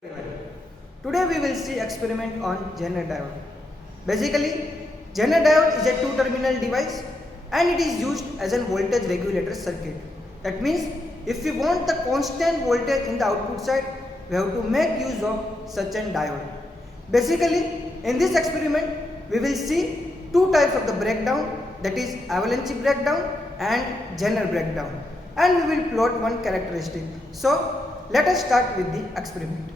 Today we will see experiment on Zener diode. Basically, Zener diode is a two-terminal device and it is used as a voltage regulator circuit. That means if we want the constant voltage in the output side, we have to make use of such a diode. Basically, in this experiment, we will see two types of the breakdown, that is avalanche breakdown and Zener breakdown, and we will plot one characteristic. So let us start with the experiment.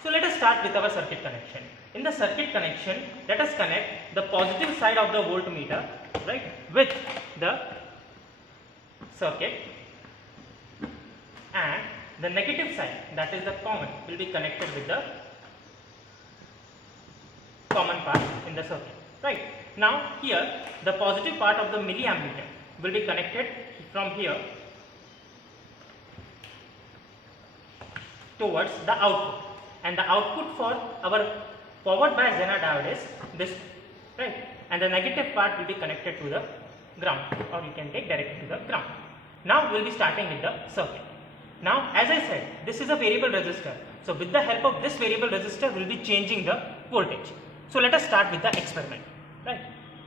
So let us start with our circuit connection. In the circuit connection, let us connect the positive side of the voltmeter, right, with the circuit, and the negative side, that is the common, will be connected with the common part in the circuit, right. Now here the positive part of the milliammeter will be connected from here towards the output, and the output for our forward bias Zener diode is this, right, and the negative part will be connected to the ground, or you can take directly to the ground. Now we will be starting with the circuit. Now as I said, this is a variable resistor, so with the help of this variable resistor we will be changing the voltage. So let us start with the experiment, right.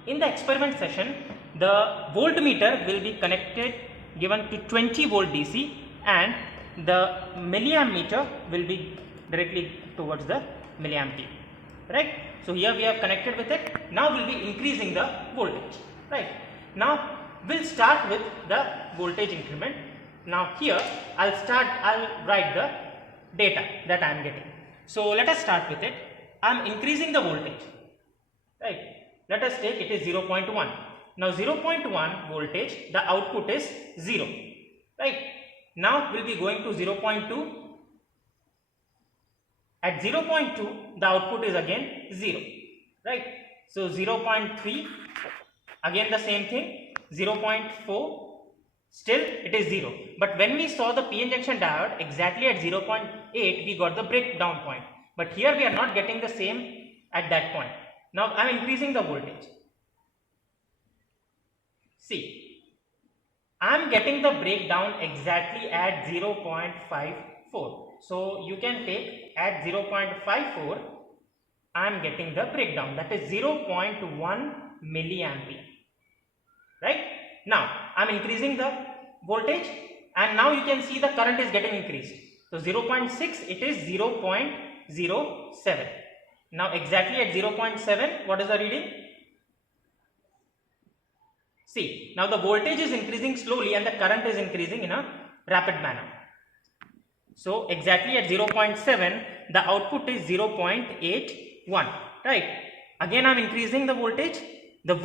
In the experiment session, the voltmeter will be connected, given to 20 volt DC, and the milliammeter will be directly towards the milliampere, right. So here we have connected with it. Now we will be increasing the voltage, right. Now we will start with the voltage increment. Now here I'll write the data that I am getting. So let us start with it. I am increasing the voltage, right. Let us take it is 0.1. Now 0.1 voltage, the output is 0, right. Now we will be going to 0.2. At 0.2 the output is again 0, right. So 0.3, again the same thing, 0.4, still it is 0. But when we saw the p-n junction diode, exactly at 0.8 we got the breakdown point, but here we are not getting the same at that point. Now I am increasing the voltage. See, I am getting the breakdown exactly at 0.54. So you can take at 0.54, I am getting the breakdown, that is 0.1 milliampere, right. Now I am increasing the voltage, and now you can see the current is getting increased. So 0.6, it is 0.07. Now exactly at 0.7, what is the reading? See, now the voltage is increasing slowly and the current is increasing in a rapid manner. So exactly at 0.7 the output is 0.81, right. Again I am increasing the voltage. The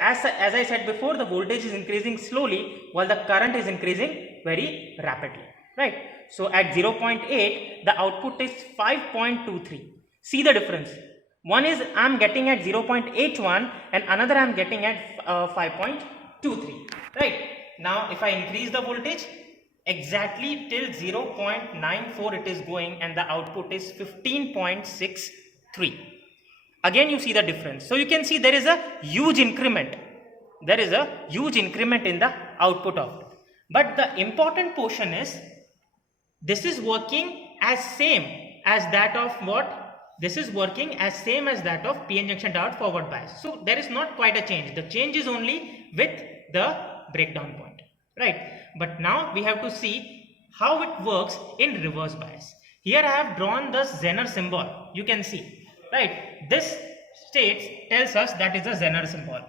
as I said before, the voltage is increasing slowly while the current is increasing very rapidly, right. So at 0.8 the output is 5.23. See the difference. One is I am getting at 0.81 and another I am getting at 5.23, right. Now if I increase the voltage exactly till 0.94 it is going, and the output is 15.63. Again you see the difference. So you can see there is a huge increment. There is a huge increment in the output of it. But the important portion is this is working as same as that of what? This is working as same as that of p-n junction diode forward bias. So there is not quite a change. The change is only with the breakdown point, right. But now we have to see how it works in reverse bias. Here I have drawn the Zener symbol. You can see, right. This tells us that is a Zener symbol.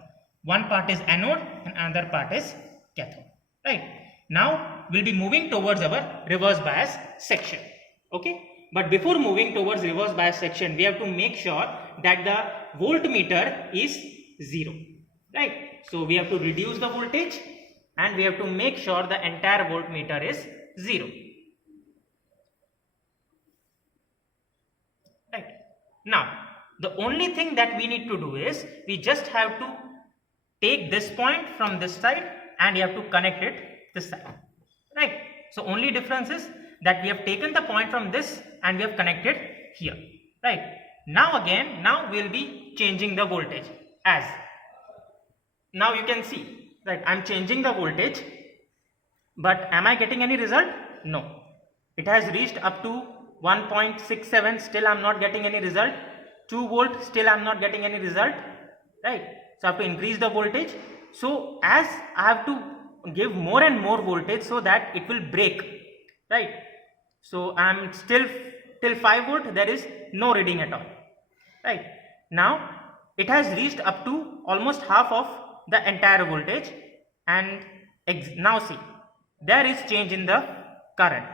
One part is anode and another part is cathode, right. Now we'll be moving towards our reverse bias section, okay. But before moving towards reverse bias section, we have to make sure that the voltmeter is 0, right. So we have to reduce the voltage and we have to make sure the entire voltmeter is 0, right. Now the only thing that we need to do is we just have to take this point from this side and you have to connect it this side, right. So only difference is that we have taken the point from this and we have connected here, right. Now we will be changing the voltage as now you can see, right, I'm changing the voltage, but am I getting any result? No. It has reached up to 1.67, still I'm not getting any result. 2 volt, still I'm not getting any result, right? So I have to increase the voltage. So as I have to give more and more voltage so that it will break, right? So I'm still till 5 volt, there is no reading at all, right? Now it has reached up to almost half of the entire voltage, and now see, there is change in the current.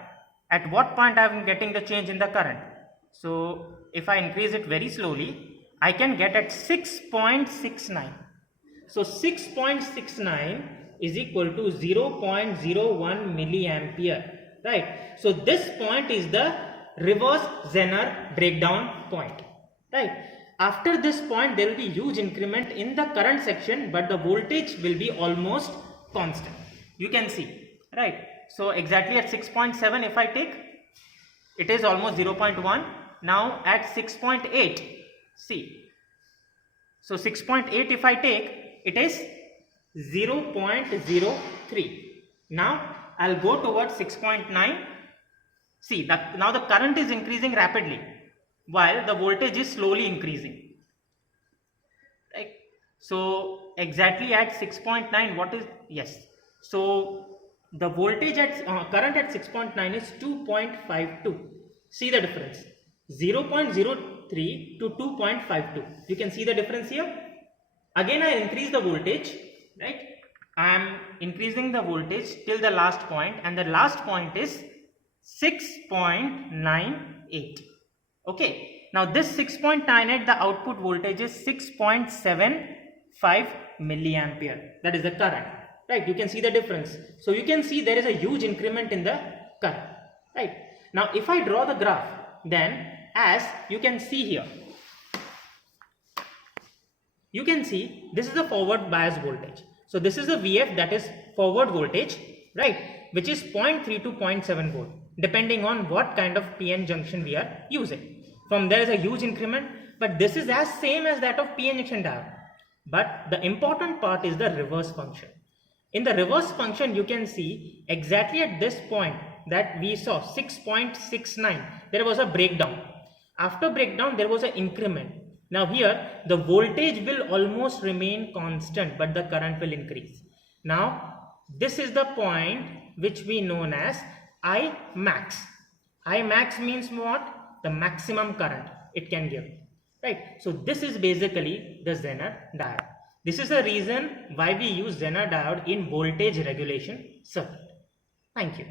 At what point I am getting the change in the current? So if I increase it very slowly, I can get at 6.69. So 6.69 is equal to 0.01 milliampere, right? So this point is the reverse Zener breakdown point, right? After this point, there will be huge increment in the current section, but the voltage will be almost constant. You can see, right? So exactly at 6.7, if I take, it is almost 0.1. Now at 6.8, see. So 6.8 if I take, it is 0.03. Now I'll go towards 6.9. See, now the current is increasing rapidly, while the voltage is slowly increasing, right? So exactly at 6.9, what is, yes, so the voltage at current at 6.9 is 2.52. see the difference, 0.03 to 2.52. you can see the difference here. Again I increase the voltage, right? I am increasing the voltage till the last point, and the last point is 6.98. okay, now this 6.98, the output voltage is 6.75 milliampere, that is the current, right? You can see the difference. So you can see there is a huge increment in the current, right? Now if I draw the graph, then as you can see here, you can see this is the forward bias voltage. So this is the VF, that is forward voltage, right, which is 0.3 to 0.7 volt, depending on what kind of PN junction we are using. From there is a huge increment, but this is as same as that of PN junction diode. But the important part is the reverse function. In the reverse function, you can see exactly at this point that we saw 6.69, there was a breakdown. After breakdown, there was an increment. Now here, the voltage will almost remain constant, but the current will increase. Now, this is the point which we known as I max. I max means what? The maximum current it can give, right? So this is basically the Zener diode. This is the reason why we use Zener diode in voltage regulation circuit. Thank you.